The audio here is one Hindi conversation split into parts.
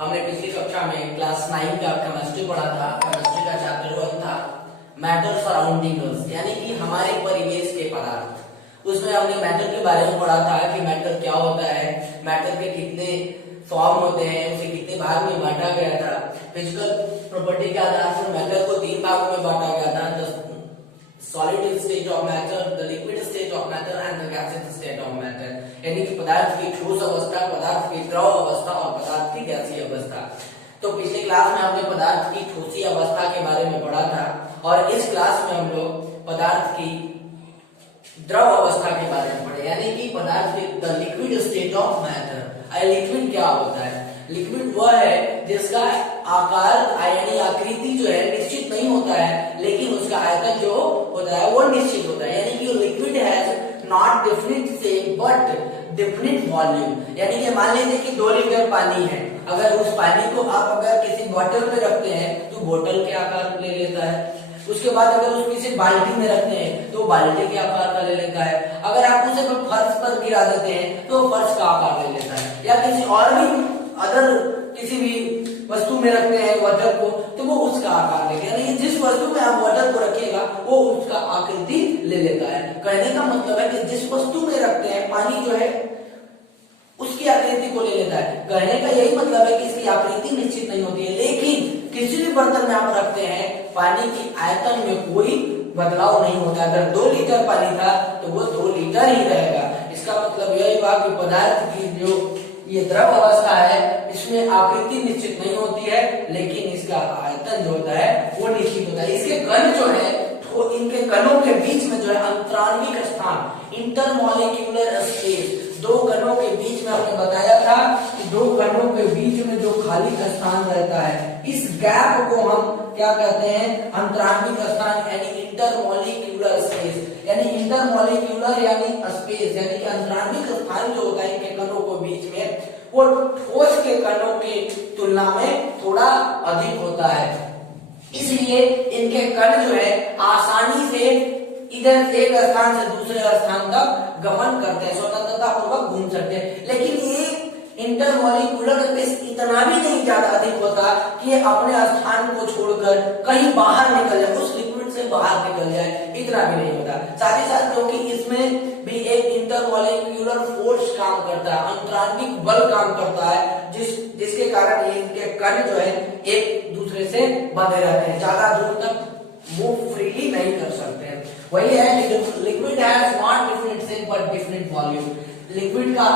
हमने पिछली कक्षा में क्लास 9 का केमिस्ट्री पढ़ा था। केमिस्ट्री का चैप्टर 1 था मैटर सराउंडिंग अस, यानी कि हमारे परिवेश के पदार्थ। उसमें हमने मैटर के बारे में पढ़ा था कि मैटर क्या होता है, मैटर के कितने फॉर्म होते हैं, उसे कितने भाग में बांटा गया था। फिजिकल प्रॉपर्टी के आधार पर मैटर को 3 भागों में बांटा गया था, solid state of matter, the liquid state of matter and the gaseous state of matter, यानी कि पदार्थ की ठोस अवस्था, पदार्थ की द्रव अवस्था और पदार्थ की गैसीय अवस्था। तो पिछले क्लास में हमने पदार्थ की ठोसी अवस्था के बारे में पढ़ा था और इस क्लास में हम लोग पदार्थ की द्रव अवस्था के बारे में पढ़े, यानी कि पदार्थ की the liquid state of matter. Liquid क्या होता है? लिक्विड वह है जिसका आकार यानी आकृति जो है निश्चित नहीं होता है, लेकिन उसका आयतन जो होता है वो निश्चित होता है, यानी कि liquid has not definite shape but definite volume. यानी कि मान लीजिए कि 2 लीटर पानी है, अगर उस पानी को आप अगर किसी बोतल में रखते हैं तो बोतल के आकार ले लेता है। उसके बाद अगर उसको किसी बाल्टी में रखते हैं तो बाल्टी के आकार का ले लेता है। अगर आप उसे फर्श पर गिरा देते हैं तो फर्श का आकार ले लेता है, या किसी और भी किसी भी वस्तु में रखते हैं वाटर को तो वो उसका आकार लेगा, यानी जिस वस्तु में आप वाटर को रखिएगा वो उसका आकृति ले लेता है। कहने का मतलब है कि जिस वस्तु में रखते हैं पानी जो है उसकी आकृति को ले लेता है। कहने का यही मतलब है कि इसकी आकृति निश्चित नहीं होती है, लेकिन किसी भी बर्तन में आप रखते हैं पानी की आयतन में कोई बदलाव नहीं होता। अगर 2 लीटर पानी था तो वो 2 लीटर ही रहेगा। इसका मतलब यही हुआ कि पदार्थ की जो ये द्रव अवस्था है इसमें आकृति निश्चित नहीं होती है, लेकिन इसका आयतन जो होता है वो निश्चित होता है। इसके कण जो है तो इनके कणों के बीच में जो है अंतराणविक स्थान, इंटरमॉलिक्यूलर स्पेस, 2 कणों के बीच में हमने बताया था कि 2 कणों के बीच में जो खाली का स्थान रहता है इस गैप को हम क्या कहते हैं? अंतराणविक स्थान, यानी इंटरमॉलिक्यूलर स्पेस। यानी इंटरमॉलिक्यूलर यानी स्पेस, यानी कि अंतराणविक स्थान जो होता है इनके कणों के बीच में वो ठोस के कणों की तुलना में थोड़ा अधिक होता है, इसलिए इनके कण जो है आसानी से इधर एक स्थान से दूसरे स्थान तक गमन करते हैं, स्वतंत्रता पूर्वक घूम सकते हैं। लेकिन ये इंटरमॉलिक्यूलर स्पेस इतना भी नहीं ज्यादा अधिक होता कि ये अपने स्थान को छोड़कर कहीं बाहर निकल जाए, उस लिक्विड से बाहर निकल जाए, इतना भी नहीं होता। साथ ही साथ क्योंकि इसमें भी एक इंटरमॉलिक्यूलर फोर्स काम करता है, अंतराणविक बल काम करता है, जिसके कारण ये इनके कण जो है एक दूसरे से बंधे रहते हैं, ज्यादा दूर तक मूव फ्रीली नहीं कर सकते हैं। वही है liquid has not definite shape but definite volume. Liquid का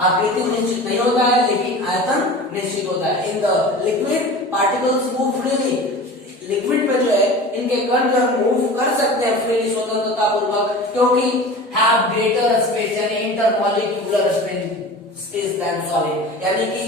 आकृति निश्चित नहीं होता है, लेकिन आयतन निश्चित होता है। In the liquid particles move freely. Liquid में जो है इनके कण जो मूव कर सकते हैं फ्रीली, स्वतंत्रता पूर्वक, क्योंकि हैव ग्रेटर स्पेस यानी इंटरमॉलिक्यूलर स्पेस देन सॉलिड, यानी कि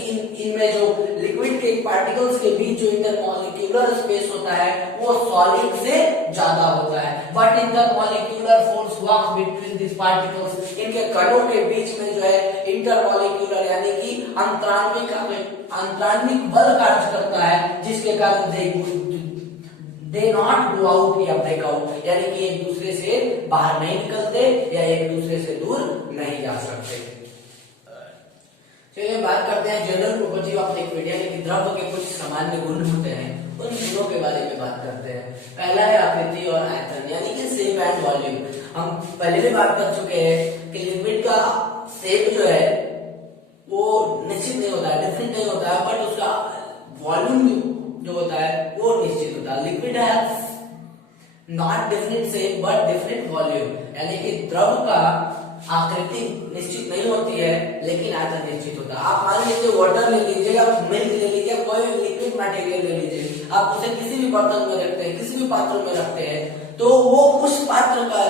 इनमें जो लिक्विड के पार्टिकल्स के बीच जो इंटरमॉलिक्यूलर स्पेस होता है वो सॉलिड से ज्यादा होता है। But intermolecular force work between this particles, इनके कणों के बीच में जो है इंटरमॉलिक्यूलर यानी कि अंतराणविक बल कार्य करता है, जिसके कारण दे नॉट गो आउट या ब्रेक आउट, यानी कि एक दूसरे से बाहर नहीं निकलते या एक दूसरे से दूर नहीं जा सकते। चलिए बात करते हैं जनरल प्रॉपर्टी ऑफ लिक्विड, यानी कि द्रव के कुछ सामान्य गुण होते हैं, उन गुणों के बारे में बात करते हैं। पहला है आकृति और आयतन, यानी कि शेप एंड वॉल्यूम। हम पहले भी बात कर चुके हैं कि लिक्विड का शेप जो है वो निश्चित नहीं होता है, डिफरेंट नहीं होता है, बट उसका वॉल्यूम जो होता है वो निश्चित होता है। Liquid has not definite shape but definite volume, यानी कि द्रव का आकृति निश्चित नहीं होती है लेकिन आयतन निश्चित होता है। आप मान लीजिए वाटर ले लीजिए या मिल्क ले लीजिए, कोई भी लिक्विड मटेरियल ले लीजिए, आप उसे किसी भी बर्तन में रखते हैं, किसी भी पात्र में रखते हैं तो वो उस पात्र का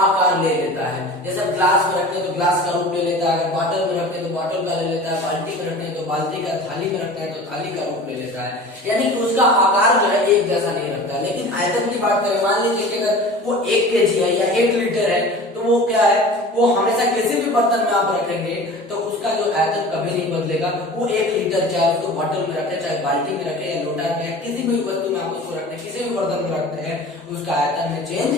आकार ले लेता है। जैसे ग्लास में रखते हैं तो ग्लास का रूप ले लेता है, अगर बॉटल में रखते हैं तो बॉटल का ले लेता है, बाल्टी में रखते हैं तो बाल्टी का, थाली में रखते हैं तो थाली का रूप ले लेता है, यानी कि उसका आकार जो है एक जैसा नहीं रखता। लेकिन आयतन की बात करें, मान लीजिए कि अगर वो 1 kg है या 1 लीटर है तो वो क्या है, वो हमेशा किसी भी बर्तन में आप रखेंगे तो उसका जो आयतन कभी नहीं बदलेगा। वो 1 लीटर चाहे उसको बॉटल में रखे, चाहे बाल्टी में रखे या लोटा में, किसी भी वस्तु में आप उसको रखते हैं, किसी भी बर्तन में रखते हैं, उसका आयतन में चेंज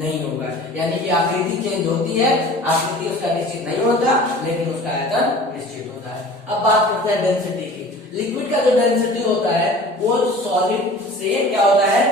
नहीं होगा, यानी कि आकृति चेंज होती है, आकृति उसका निश्चित नहीं होता लेकिन उसका आयतन निश्चित होता है। अब बात करते हैं डेंसिटी की। लिक्विड का जो डेंसिटी होता है वो सॉलिड से क्या होता है,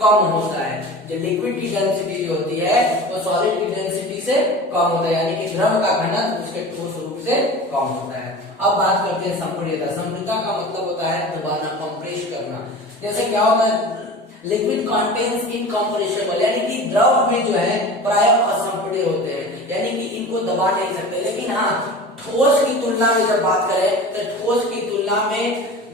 कम होता है। जो लिक्विड की डेंसिटी जो होती है वो सॉलिड की डेंसिटी से कम होता है, यानी कि द्रव का घनत्व उसके ठोस रूप से कम होता है। अब बात करते हैं संपीड़ितता। संपीड़ितता का मतलब होता है दबाना, कंप्रेस करना। जैसे क्या होता है, लिक्विड कंटेन्स इनकम्प्रेसिबल, यानी कि द्रव में जो है प्राय असंपीड़ित होते हैं, यानी कि इनको दबा नहीं सकते। लेकिन हाँ, ठोस की तुलना में जब बात करें तो ठोस की तुलना में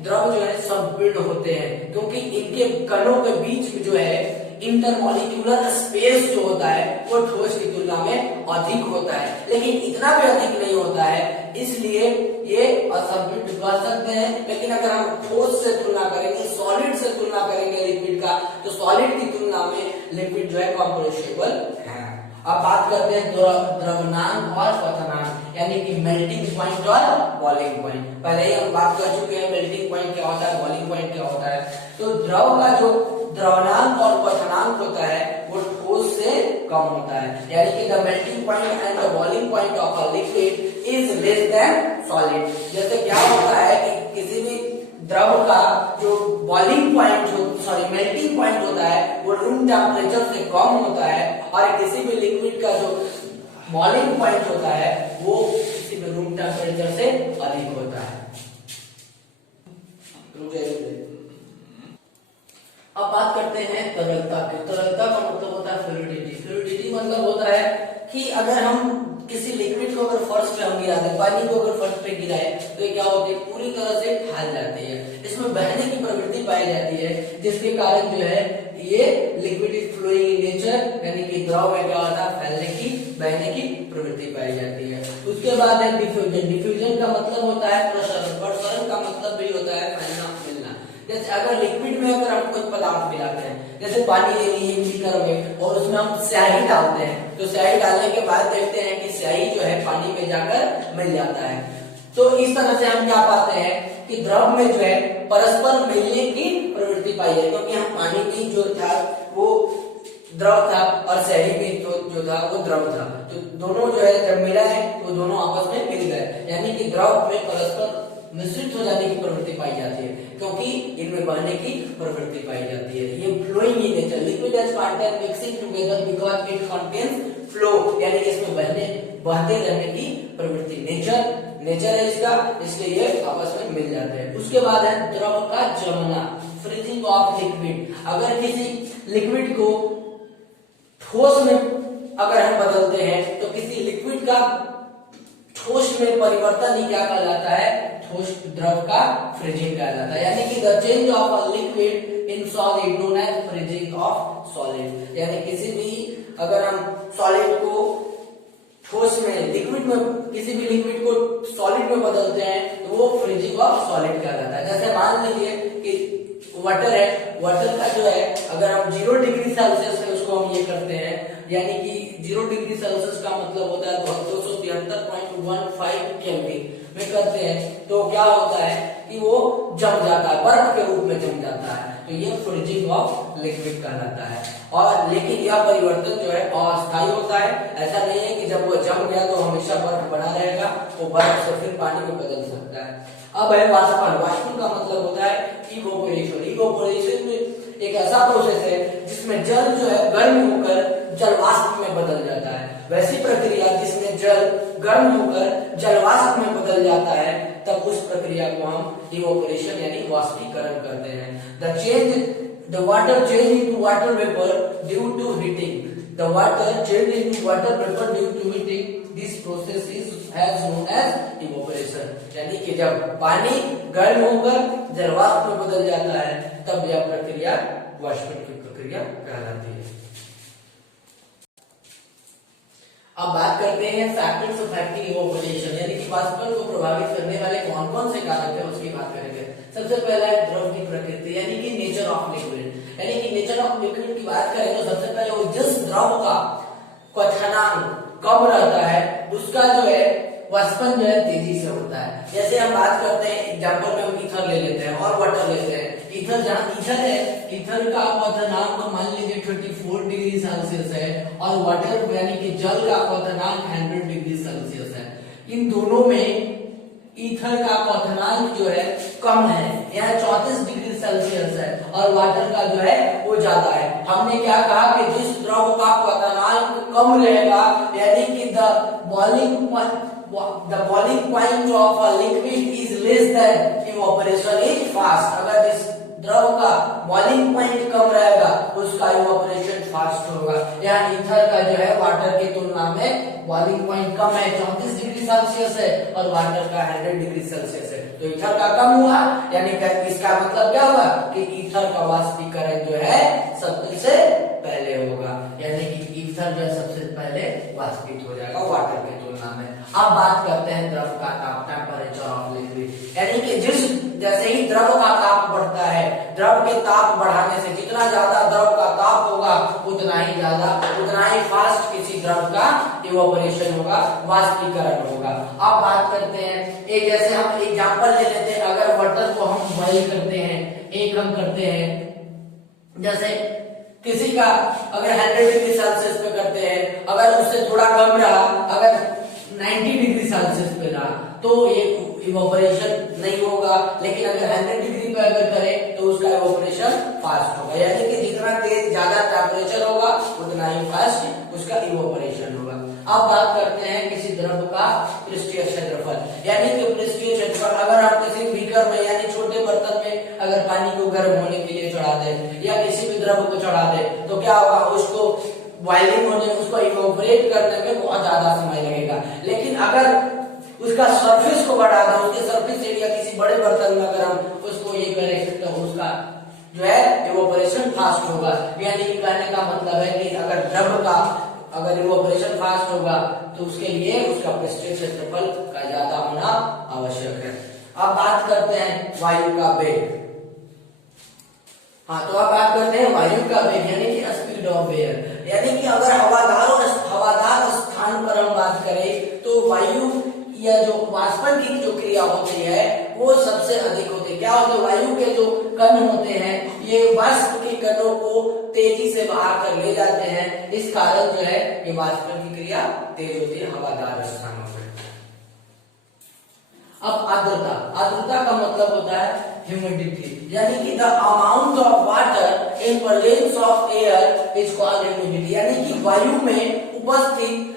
द्रव जो है संपीड़ित होते हैं, क्योंकि इनके कणों के बीच में जो है इंटरमॉलिक्यूलर स्पेस जो होता है वो ठोस की तुलना में अधिक होता है, लेकिन इतना भी अधिक नहीं होता है, इसलिए ये असंपीड़ित कह सकते हैं। लेकिन अगर हम ठोस से तुलना करेंगे, सॉलिड से तुलना करेंगे लिक्विड का, तो सॉलिड की तुलना में लिक्विड जो है कंप्रेसिबल है। अब बात करते हैं द्रवनांक और क्वथनांक, यानी कि मेल्टिंग पॉइंट और बॉइलिंग पॉइंट। पहले ही हम बात कर चुके हैं मेल्टिंग पॉइंट क्या होता है, बॉइलिंग पॉइंट क्या होता है। तो द्रव का जो द्रवनांक और क्वथनांक होता है वो ठोस से कम होता है, यानी कि the melting point and the boiling point of a liquid is less than solid. जैसे क्या होता है कि किसी भी द्रव का जो बॉइलिंग पॉइंट मेल्टिंग पॉइंट होता है वो रूम टेम्परेचर से कम होता है, और किसी भी लिक्विड का जो बॉइलिंग पॉइंट होता है वो किसी भी रूम टेम्परेचर से अधिक होता है। अब बात करते हैं तरलता की। तरलता का मतलब होता है फ्लूइडिटी। फ्लूइडिटी मतलब होता है कि अगर हम किसी लिक्विड को अगर फर्श पे हम गिरा दें, पानी को अगर फर्श पे गिराए तो ये क्या होती है, पूरी तरह से फैल जाती है। इसमें बहने की प्रवृत्ति पाई जाती है, जिसके कारण जो है ये liquid is flowing in nature, यानी कि द्रव में क्या होता है, फैलने की, बहने की प्रवृत्ति पाई जाती है। उसके बाद है डिफ्यूजन। डिफ्यूजन का मतलब होता है प्रसरण। प्रसरण का मतलब भी होता है फैलना, मिलना। जैसे अगर लिक्विड में अगर हम कुछ पदार्थ मिलाते हैं, जैसे पानी ले लिए बीकर में और उसमें हम स्याही डालते हैं, तो स्याही डालने के बाद देखते हैं कि स्याही जो है पानी में जाकर मिल जाता है। तो इस तरह से हम क्या पाते हैं कि द्रव में जो है परस्पर मिलने की प्रवृत्ति पाई है, क्योंकि हम पानी भी जो था वो द्रव था और स्याही भी जो था वो द्रव था, तो दोनों जो है जब मिला है तो दोनों आपस में मिल गए, यानी कि द्रव में परस्पर मिश्रित हो जाने की प्रवृत्ति पाई जाती है, क्योंकि इनमें बहने की प्रवृत्ति पाई जाती है। ये flowing in nature, liquid as contain mixing together because it contains flow, यानी कि इसमें बहते रहने की प्रवृत्ति, नेचर है इसका, इसलिए ये आपस में मिल जाते हैं। उसके बाद है द्रव का जमना, फ्रीजिंग ऑफ लिक्विड। अगर किसी लिक्विड को ठोस में अगर हम बदलते हैं तो किसी लिक्विड का ठोस में परिवर्तन ही क्या कहलाता है, ठोस द्रव का फ्रीजिंग कहलाता है, यानी कि the change of a liquid in solid known as freezing of solid. यानी किसी भी अगर हम सॉलिड को ठोस में, लिक्विड में, किसी भी लिक्विड को सॉलिड में बदलते हैं तो वो फ्रीजिंग ऑफ सॉलिड कहलाता है। जैसे मान लीजिए कि वाटर है, वाटर का जो है अगर हम 0 डिग्री सेल्सियस से उसको हम ये करते हैं, यानी कि 0 डिग्री सेल्सियस का मतलब होता है 273.15 केल्विन में करते हैं, तो क्या होता है कि वो जम जाता है, बर्फ के रूप में जम जाता है, तो ये फ्रीजिंग ऑफ लिक्विड कहलाता है। और लेकिन यह परिवर्तन जो है अस्थायी होता है, ऐसा नहीं है कि जब वो जम गया तो हमेशा बर्फ बना रहेगा, वो बर्फ से फिर पानी में बदल सकता है। अब है वाष्पन। वाष्पन का मतलब होता है इवोपोरेशन। इवोपोरेशन में एक ऐसा प्रोसेस है जिसमें जल जो है गर्म होकर जलवाष्प में बदल जाता है। वैसी प्रक्रिया जिसमें जल गर्म होकर जलवाष्प में बदल जाता है, तब उस प्रक्रिया को हम इवोपोरेशन यानी वाष्पीकरण करते हैं। The water change into water vapor due to heating. The water change into water vapor due to heating. This process is as known as evaporation. यानी कि जब पानी गर्म होकर जलवाष्प में बदल जाता है तब यह प्रक्रिया वाष्पन की प्रक्रिया कहलाती है। अब बात करते हैं फैक्टर्स अफेक्टिंग इवोपोरेशन, यानी कि वाष्पन को प्रभावित करने वाले कौन कौन से कारक हैं उसकी बात करेंगे। सबसे पहला है द्रव की प्रकृति, यानी कि नेचर ऑफ लिक्विड। यानी कि नेचर ऑफ लिक्विड की बात करें तो सबसे पहले वो जिस द्रव का क्वथनांक कम रहता है उसका जो है वाष्पन जो है तेजी से होता है। जैसे हम बात करते हैं, एग्जांपल में हम ईथर ले लेते हैं और वाटर लेते हैं। ईथर जहाँ ईथर है, ईथर का क्वथनांक मान लीजिए 24 डिग्री सेल्सियस है और वाटर यानी कि जल का क्वथनांक 100 डिग्री सेल्सियस है। इन दोनों में ईथर का क्वथनांक जो है कम है, यहाँ 34 डिग्री सेल्सियस है और वाटर का जो है वो ज्यादा है। हमने क्या कहा कि जिस द्रव का क्वथनांक कम रहेगा यानी कि the boiling point of a liquid is less than evaporation is fast। अगर जिस द्रव का बॉइलिंग पॉइंट कम रहेगा उसका इवेपोरेशन फास्ट होगा। यहाँ ईथर का जो है वाटर की तुलना में बॉइलिंग पॉइंट कम है, 34 डिग्री सेल्सियस है और वाटर का 100 डिग्री सेल्सियस है, तो ईथर का कम हुआ, यानी कि इसका मतलब क्या हुआ कि ईथर का वाष्पीकरण जो है सबसे पहले होगा, यानी कि ईथर जो है सबसे पहले वाष्पित हो जाएगा वाटर की तुलना में। अब बात करते हैं द्रव का ताप, टेम्परेचर ऑफ लिक्विड, यानी कि जैसे ही द्रव का ताप बढ़ता है, द्रव के ताप बढ़ाने से जितना ज्यादा द्रव का ताप होगा उतना ही फास्ट किसी द्रव का इवेपोरेशन होगा, वाष्पीकरण होगा। अब बात करते हैं, एक जैसे हम एग्जांपल ले लेते हैं, अगर वाटर को हम बॉइल करते हैं, एक हम करते हैं, जैसे किसी का अगर 100 डिग्री सेल्सियस पे करते हैं, अगर उससे थोड़ा कम रहा, अगर 90 डिग्री सेल्सियस पे रहा तो ये इवेपोरेशन नहीं होगा, लेकिन अगर 100 डिग्री पे अगर करें तो उसका इवेपोरेशन फास्ट होगा, यानी कि जितना तेज ज्यादा टेम्परेचर होगा उतना ही फास्ट उसका इवेपोरेशन होगा। अब बात करते हैं किसी द्रव का पृष्ठीय क्षेत्रफल, यानी कि पृष्ठीय क्षेत्रफल, अगर आप किसी बीकर में यानी छोटे बर्तन में अगर पानी को गर्म होने के लिए चढ़ा दें या किसी भी द्रव को चढ़ा दें तो क्या होगा, उसको बॉइलिंग होने, उसको इवेपोरेट करने में बहुत ज्यादा समय लगेगा। लेकिन अगर उसका सरफेस को बढ़ा दें, उसके सरफेस एरिया किसी बड़े बर्तन में अगर हम उसको ये करें तो उसका जो है इवेपोरेशन फास्ट होगा, यानी कि कहने का मतलब है कि अगर द्रव का अगर इवेपोरेशन फास्ट होगा तो उसके लिए उसका पृष्ठीय क्षेत्रफल का ज्यादा होना आवश्यक है। अब बात करते हैं वायु का वेग। हाँ, तो अब बात करते हैं वायु का वेग यानी कि स्पीड ऑफ एयर, यानी कि अगर हवादार स्थान पर हम बात करें तो वायु या जो वाष्पन की जो क्रिया होती है वो सबसे अधिक होती है। क्या होता है, वायु के जो कण होते हैं ये वाष्प के कणों को तेजी से बाहर कर ले जाते हैं, इस कारण जो है ये वाष्पन की क्रिया तेज होती है हवादार स्थानों पर। अब आर्द्रता का मतलब होता है ह्यूमिडिटी, यानी कि the amount of water in presence of air is called humidity, यानी कि वायु में उपस्थित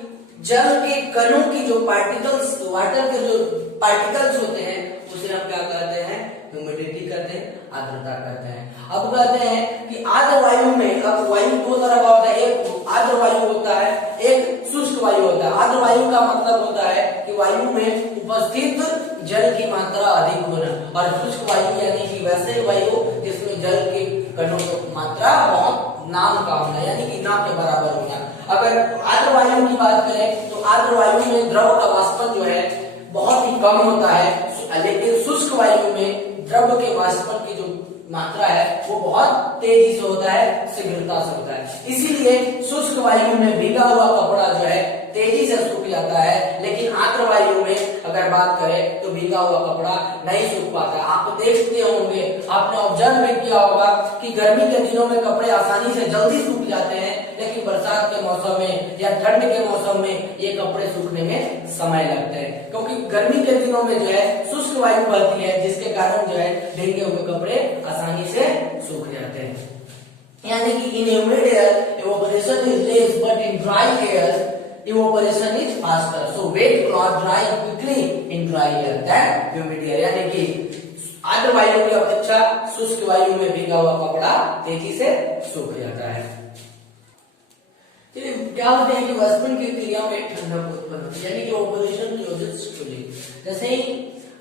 जल के कणों की जो पार्टिकल्स, वाटर के जो पार्टिकल्स होते हैं उसे हम क्या कहते हैं, ह्यूमिडिटी कहते हैं, आर्द्रता कहते हैं। अब कहते हैं कि आर्द्र वायु में, अब वायु दो तरह का होता है, एक आर्द्र वायु होता है, एक शुष्क वायु होता है। आर्द्र वायु का मतलब होता है कि वायु में उपस्थित जल की मात्रा अधिक होना, और शुष्क वायु यानी कि वैसे वायु जिसमें जल के कणों की मात्रा बहुत नाम का होना, यानी कि ना के बराबर होना। अगर आर्द्र वायु की बात करें तो आर्द्र वायु में द्रव का वाष्पन जो है बहुत ही कम होता है, लेकिन शुष्क वायु में द्रव के वाष्पन की जो मात्रा है वो बहुत तेजी से होता है, शीघ्रता से होता है। इसीलिए शुष्क वायु में भीगा हुआ कपड़ा जो है तेजी से सूख जाता है, लेकिन आर्द्र वायु में अगर बात करें तो भीगा हुआ कपड़ा नहीं सूख पाता। आप देखते होंगे, आपने ऑब्जर्व भी किया होगा कि गर्मी के दिनों में कपड़े आसानी से जल्दी सूख जाते हैं, लेकिन बरसात के मौसम में या ठंड के मौसम में ये कपड़े सूखने में समय लगते हैं, क्योंकि गर्मी के दिनों में जो है शुष्क वायु बहती है, जिसके कारण जो है भीगे हुए कपड़े आसानी से सूख जाते हैं। यानी कि इन humid air evaporation is less but in dry air evaporation is faster, so wet cloth dry quickly in dry air than humid air, यानी कि आर्द्र वायु की अपेक्षा शुष्क वायु में भीगा हुआ कपड़ा तेजी से सूख जाता है। क्या होते हैं कि वाष्पन की क्रिया में ठंडक उत्पन्न होती है, यानी कि इवेपोरेशन क्लोजेस टू लिक्विड। जैसे ही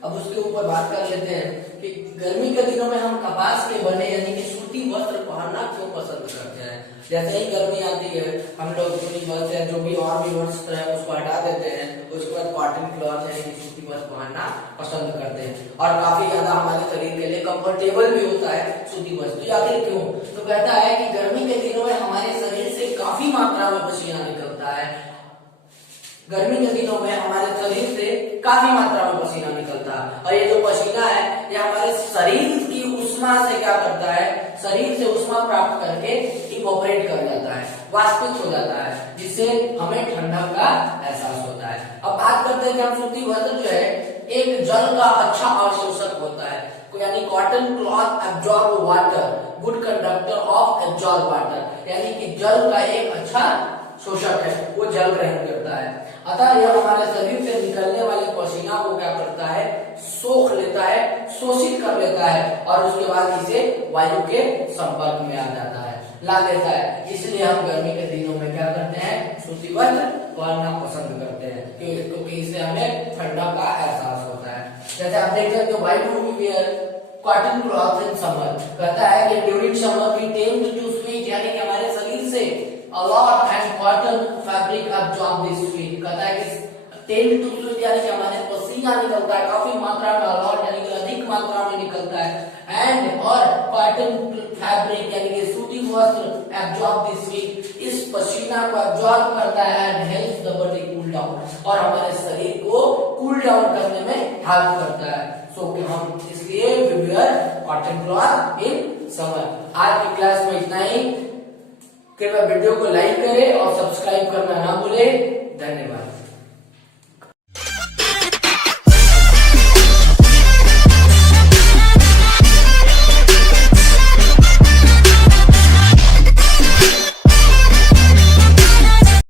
अब उसके ऊपर बात कर लेते हैं कि गर्मी के दिनों में हम कपास के बने यानी कि सूती वस्त्र पहनना क्यों पसंद करते हैं। जैसे ही गर्मी आती है हम लोग सूती वस्त्र या जो भी और भी वस्त्र है उसको हटा देते हैं, उसके बाद कॉटन क्लॉथ यानी कि सूती वस्त्र पहनना पसंद करते हैं, और काफी ज्यादा हमारे शरीर के लिए कंफर्टेबल भी होता है सूती वस्त्र। तो आखिर क्यों, तो कहता है कि गर्मी के दिनों में हमारे शरीर से काफी मात्रा में पसीना निकलता है, गर्मी के दिनों में हमारे शरीर से काफी मात्रा में पसीना निकलता है, और ये जो पसीना है ये हमारे शरीर की उष्मा से क्या करता है, शरीर से उष्मा प्राप्त करके इवेपोरेट कर जाता है, वाष्पित हो जाता है, जिससे हमें ठंडक का एहसास होता है। अब बात करते हैं कि हम सूती वस्त्र जो है एक जल का अच्छा अवशोषक होता है, यानी cotton cloth absorb water, good conductor of absorb water, यानी कि जल का एक अच्छा शोषक है, वो जल ग्रहण करता है। अतः यह हमारे शरीर से निकलने वाले पसीना को क्या करता है, सोख लेता है, शोषित कर लेता है और उसके बाद इसे वायु के संपर्क में आ जाता है, ला देता है। इसलिए हम गर्मी के दिनों में क्या करते हैं, सूती वस्त्र पहनना पसंद करते हैं, क्योंकि इससे हमें ठंडा का एहसास होता है। जैसे आप देख सकते हो, why do we wear cotton cloth in summer, कहता है कि during summer we tend to sweat, यानी कि हमारे शरीर से a lot and cotton fabric absorb this sweat, कहता है कि टेंड टू स्वीट यानी कि हमारे पसीना निकलता है काफी मात्रा में, a lot यानी कि अधिक मात्रा में निकलता है, एंड और कॉटन फैब्रिक यानी कि सूती वस्त्र एब्जॉर्ब दिस स्वीट, इस पसीना को एब्जॉर्ब करता है and helps the body cool down, और हमारे शरीर को कूल डाउन करने में हेल्प करता है। सो कि हम इसलिए we wear cotton cloth in summer. आज की क्लास में इतना ही। कृपया वीडियो को लाइक करें और सब्सक्राइब करना ना भूलें। धन्यवाद।